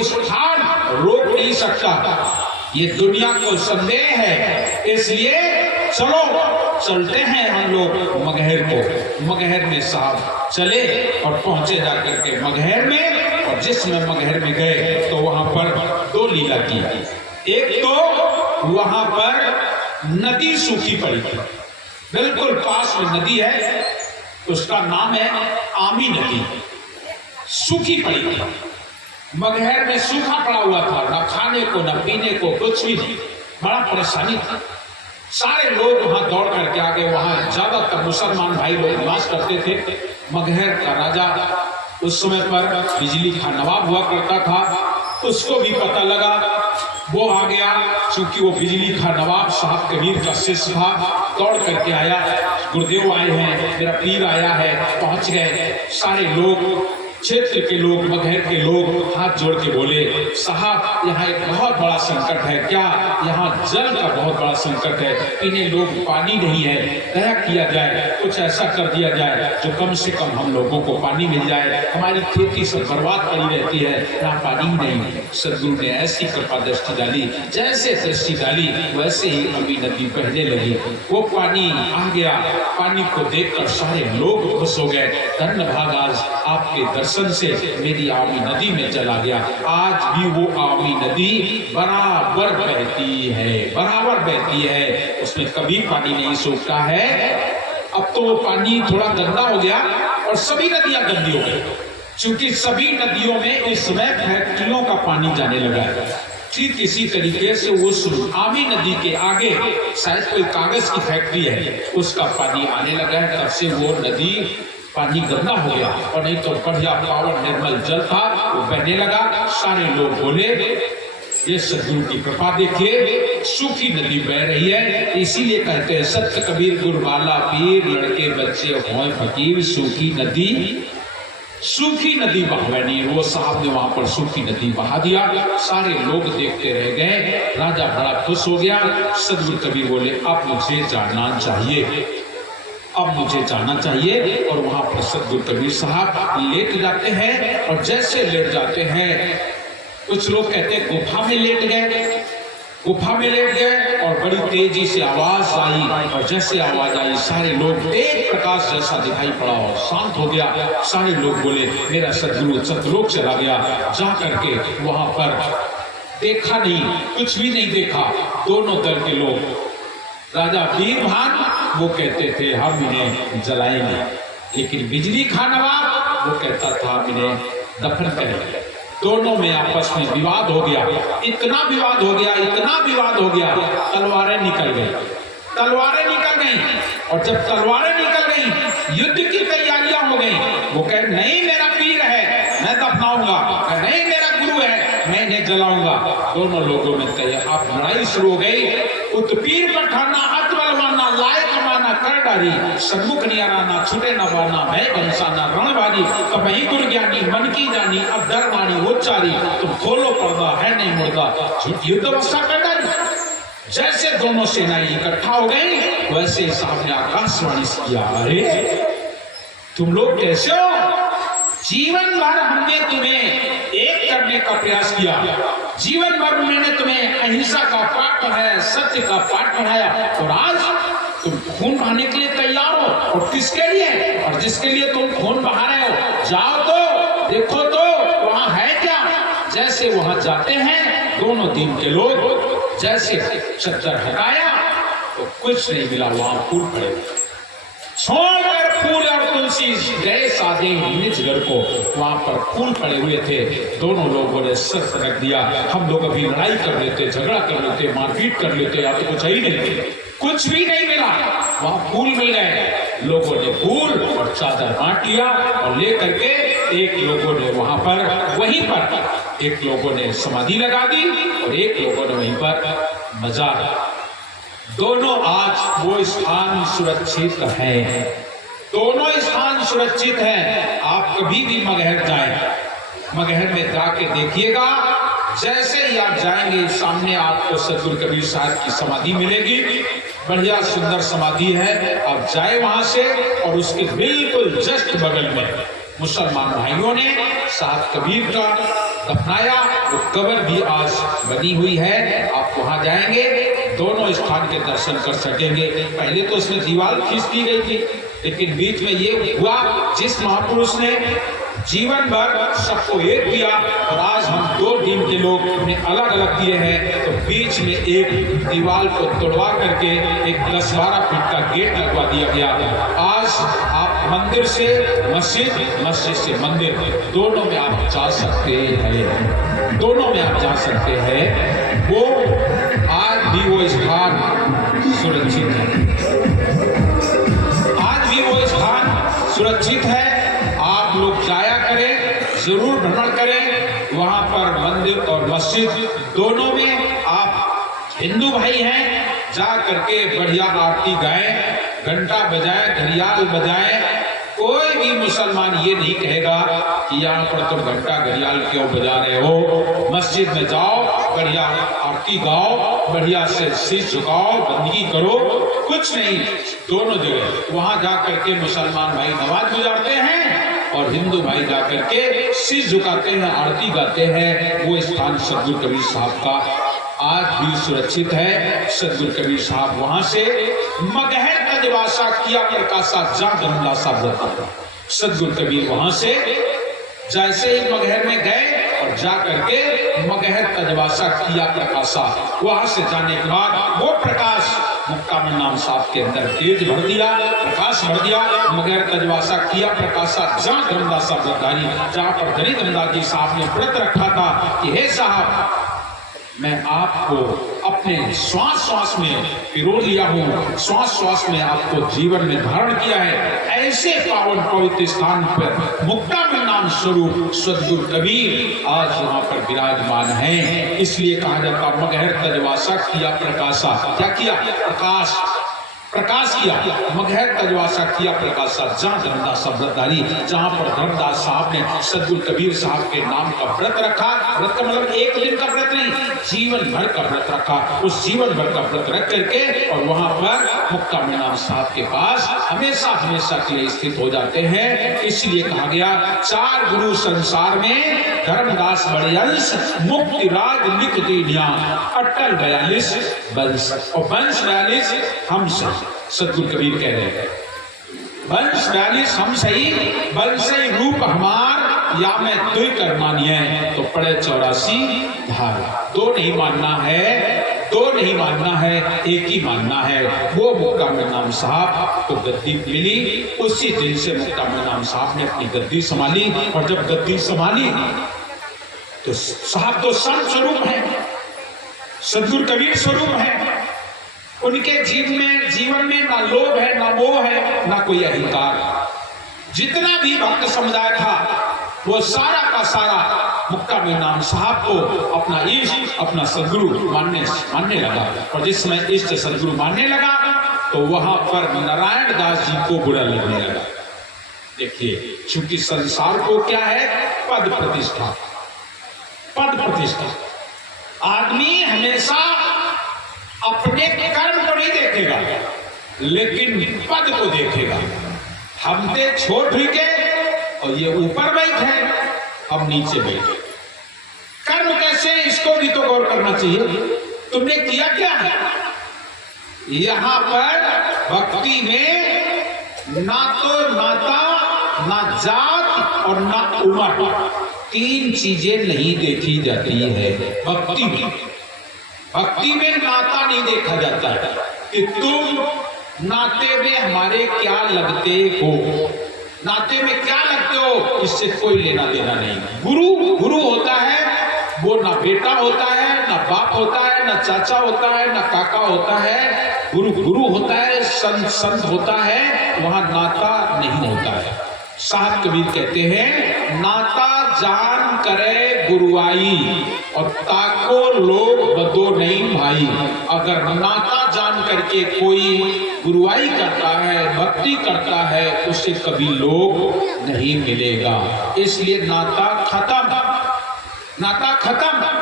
कोई स्थान रोक नहीं सकता। ये दुनिया को संदेह है, इसलिए चलो चलते हैं हम लोग मगहर को। मगहर में साहब चले और पहुंचे जाकर के मगहर में, और जिसमें मगहर में गए तो वहां पर दो लीला की। एक तो वहां पर नदी सूखी पड़ी थी, बिल्कुल पास में नदी है, उसका नाम है आमी नदी, सूखी पड़ी थी। मगहर में सूखा पड़ा हुआ था, न खाने को न पीने को कुछ भी नहीं, बड़ा परेशानी था। सारे लोग वहां दौड़ करके आ गए। वहां ज्यादातर मुसलमान भाई लोग निवास करते थे। मगहर का राजा उस समय पर बिजली का नवाब हुआ करता था, उसको भी पता लगा, वो आ गया। क्योंकि वो बिजली का नवाब साहब कबीर का शिष्य था, दौड़ करके आया, गुरुदेव आए हैं, मेरा पीर आया है। पहुंच गए सारे लोग, क्षेत्र के लोग, मगहर के लोग हाथ जोड़ के बोले, साहब यहाँ एक बहुत बड़ा संकट है। क्या? यहाँ जल का बहुत बड़ा संकट है, पीने लोग पानी नहीं है। दया किया जाए, कुछ ऐसा कर दिया जाए जो कम से कम हम लोगों को पानी मिल जाए। हमारी खेती सब बर्बाद पड़ी रहती है, यहाँ पानी ही नहीं। सदगुरु ने ऐसी कृपा दृष्टि डाली, जैसे दृष्टि डाली वैसे ही अभी नदी बहने लगी। वो पानी आ गया, पानी को देखकर सारे लोग खुश हो गए। धन्य भाग आज आपके दर्शन से मेरी आमी नदी में चला गया। आज भी वो आमी नदी बराबर बहती है, बराबर बहती है, उसमें कभी पानी नहीं सूखता है। अब तो वो पानी थोड़ा गंदा हो गया और सभी नदियां गंदी हो गई, क्योंकि सभी नदियों में इस समय फैक्ट्रियों का पानी जाने लगा है। ठीक इसी तरीके से उस आमी नदी के आगे शायद कोई कागज की फैक्ट्री है, उसका पानी आने लगा है। तब से वो नदी पानी गंदा हो गया, और नहीं तो बढ़िया पावन निर्मल जल था, वो बहने लगा। सारे लोग बोले, ये सदगुरु की कृपा देखिए, सूखी नदी बह रही है। इसीलिए कहते हैं सत्य कबीर गुरु वाला पीर, लड़के बच्चे होए फकीर, सूखी नदी बहवानी। वो साहब ने वहां पर सूखी नदी बहा दिया, सारे लोग देखते रह गए। राजा बड़ा खुश हो गया। सदगुरु कबीर बोले, अब मुझे जाना चाहिए, अब मुझे जाना चाहिए। और वहां पर सदगुरु कबीर साहब लेट जाते हैं, और जैसे लेट जाते हैं, कुछ लोग कहते हैं गुफा में लेट गए, गुफा में लेट गए, और बड़ी तेजी से आवाज आई, और जैसे आवाज आई सारे लोग एक प्रकाश जैसा दिखाई पड़ा और शांत हो गया। सारे लोग बोले, मेरा सदगुरु सतलोक चला गया। जा करके वहां पर देखा नहीं, कुछ भी नहीं देखा। दोनों दल के लोग, राजा वीरभान वो कहते थे हम इन्हें जलाएंगे, लेकिन बिजली खां नवाब वो कहता था हम इन्हें दफन करेंगे। दोनों में आपस में विवाद हो गया, इतना विवाद हो गया, इतना विवाद हो गया, तलवारें निकल गई, तलवारें निकल गई। और जब तलवारें निकल गई, युद्ध की तैयारियां हो गई। वो कह नहीं मेरा पीर है, मैं दफनाऊंगा, नहीं मेरा गुरु है, मैं इन्हें जलाऊंगा। दोनों लोगों में तैयार, अब लड़ाई शुरू हो गई। उत्पीर पठाना अतबलवाना लाए कमाना कर डाली, सन्मुख नियाराना छुटे न बाना भय बंसाना रणबाजी। तब वही गुरु ज्ञानी मन की जानी, अब दरवानी उच्चारी, तुम खोलो पर्दा है नहीं मुर्दा, युद्ध अवस्था कर डाली। जैसे दोनों सेनाएं इकट्ठा हो गई, वैसे सामने आकाशवाणी किया, अरे तुम लोग कैसे हो? जीवन भर हमने तुम्हें एक करने का प्रयास किया, जीवन भर मैंने तुम्हें अहिंसा का पाठ पढ़ाया, सत्य का पाठ पढ़ाया, और आज तुम खून बहाने के लिए तैयार हो। और किसके लिए? और जिसके लिए तुम खून बहा रहे हो, जाओ तो देखो तो वहां है क्या। जैसे वहां जाते हैं दोनों टीम के लोग, जैसे चद्दर हटाया तो कुछ नहीं मिला, वहां फूल पड़े। छोड़कर फूल और तुलसी गए साधे निज घर को, वहां पर फूल पड़े हुए थे। दोनों लोगों ने शर्त रख दिया, हम लोग अभी लड़ाई कर लेते, झगड़ा कर लेते, मारपीट कर लेते, या तो कुछ ही नहीं, कुछ भी नहीं मिला। वहां फूल मिल गए, लोगों ने फूल और चादर बांट लिया, और लेकर के एक लोगों ने वहां पर, वहीं पर एक लोगों ने समाधि लगा दी, और एक लोगों ने वहीं पर मजार। दोनों आज वो स्थान सुरक्षित है, दोनों स्थान सुरक्षित है। आप कभी भी मगहर जाएं, मगहर में जाके देखिएगा, जैसे ही आप जाएंगे सामने आपको सदगुरु कबीर साहब की समाधि मिलेगी। बढ़िया सुंदर समाधि है, आप जाए वहां से, और उसके बिल्कुल जस्ट बगल में मुसलमान भाइयों ने साहब कबीर का दफनाया। वो कब्र भी आज बनी हुई है, आप वहां जाएंगे दोनों स्थान के दर्शन कर सकेंगे। पहले तो उसमें दीवार खींच दी गई थी, लेकिन बीच में ये हुआ जिस महापुरुष ने जीवन भर सबको एक किया और आज हम 2 दिन के लोग उन्हें अलग अलग किए हैं, तो बीच में एक दीवार को तोड़वा करके एक 10-12 फीट का गेट लगवा दिया गया। आज आप मंदिर से मस्जिद, मस्जिद से मंदिर, दोनों में आप जा सकते हैं, दोनों में आप जा सकते हैं। वो आज भी वो स्थान सुरक्षित है, आज भी वो स्थान सुरक्षित है। आप लोग जाया करें, जरूर भ्रमण करें। वहां पर मंदिर और मस्जिद दोनों में आप हिंदू भाई हैं, जा करके बढ़िया आरती गाएं, घंटा बजाएं, घड़ियाल बजाएं। कोई भी मुसलमान ये नहीं कहेगा कि यहाँ पर तुम घंटा घड़ियाल क्यों बजा रहे हो। मस्जिद में जाओ, बढ़िया आरती गाओ, बढ़िया से शीश झुकाओ, बंदगी करो, कुछ नहीं। दोनों जगह वहां जा करके मुसलमान भाई नमाज गुजारते हैं और हिंदू भाई जा करके शीश झुकाते हैं, आरती गाते हैं। वो स्थान सदगुरु कबीर साहब का आज भी सुरक्षित है। सदगुरु कबीर साहब वहां से मगहर तजवासा किया प्रकाशा जा गंदासा व्रत। सदगुरु कबीर वहां से जैसे ही मगहर में गए और जा करके मगहर तजवासा किया प्रकाशा, वहां से जाने के बाद वो प्रकाश मुक्का में नाम साहब के अंदर तेज भर दिया, प्रकाश भर दिया। मगहर तजवासा किया प्रकाशा जा गंदासा व्रतधारी, जहां पर धनी धनदास जी साहब ने व्रत रखा था कि हे साहब, मैं आपको अपने श्वास श्वास में पिरो लिया हूँ, श्वास श्वास में आपको जीवन में धारण किया है। ऐसे पावन पवित्र स्थान पर मुक्ता में नाम स्वरूप सदगुरु कबीर आज वहां पर विराजमान हैं। इसलिए कहा जाता मगहर तजवासा किया प्रकाशा। क्या किया? प्रकाश, प्रकाश किया। मगहर तजवासा किया प्रकाशा जहाँ धर्मदास व्रतधारी, जहाँ पर धर्मदास साहब ने सदगुरु कबीर साहब के नाम का व्रत रखा। व्रत का मतलब एक दिन का व्रत नहीं, जीवन भर का व्रत रखा। उस जीवन भर का व्रत रख करके और वहां पर मुक्का में नाम साहब के पास हमेशा हमेशा के लिए स्थित हो जाते हैं। इसलिए कहा गया 4 गुरु संसार में, धर्मदास बड़ियांश, मुक्ति राज लिख दीनिया, अटल 42 वंश, और वंश 42 हम सब। सदगुरु कबीर कह रहे हैं वंश 42 हम सही, वंश रूप हमार, या मैं तुई कर मानिए तो पड़े 84 धार। 2 नहीं मानना है, 2 नहीं मानना है, एक ही मानना है। वो मुक्का में नाम साहब को गद्दी मिली, उसी दिन से मुक्का में नाम साहब ने अपनी गद्दी संभाली। और जब गद्दी संभाली तो साहब तो संत स्वरूप है, सदगुरु कबीर स्वरूप है। उनके जीवन में ना लोभ है, ना मोह है, ना कोई अहंकार। जितना भी भक्त समुदाय था वो सारा का सारा मुक्का में नाम साहब को अपना इष्ट, अपना सदगुरु मानने लगा। और जिस समय इष्ट सदगुरु मानने लगा तो वहां पर नारायण दास जी को बुरा लगने लगा। देखिए, चूंकि संसार को क्या है, पद प्रतिष्ठा, पद प्रतिष्ठा। आदमी हमेशा अपने कर्म को नहीं देखेगा, लेकिन पद को देखेगा। हम थे छोट हुई के और ये ऊपर बैठे, हम नीचे बैठे। कर्म कैसे, इसको भी तो गौर करना चाहिए। तुमने किया क्या है? यहां पर भक्ति में ना तो नाता, ना जात और ना उम्र, 3 चीजें नहीं देखी जाती है भक्ति में। भक्ति में नाता नहीं देखा जाता है कि तुम नाते में हमारे क्या लगते हो, नाते में क्या लगते हो, इससे कोई लेना देना नहीं। गुरु होता है, वो ना बेटा होता है, ना बाप होता है, ना चाचा होता है, ना काका होता है। गुरु होता है, संत होता है, वहां नाता नहीं होता है। साहब कबीर कहते हैं नाता जान करे गुरुआई और ताको लोग बदो नहीं भाई। अगर नाता जान करके कोई गुरुआई करता है, भक्ति करता है, उसे कभी लोग नहीं मिलेगा। इसलिए नाता खत्म, नाता खत्म।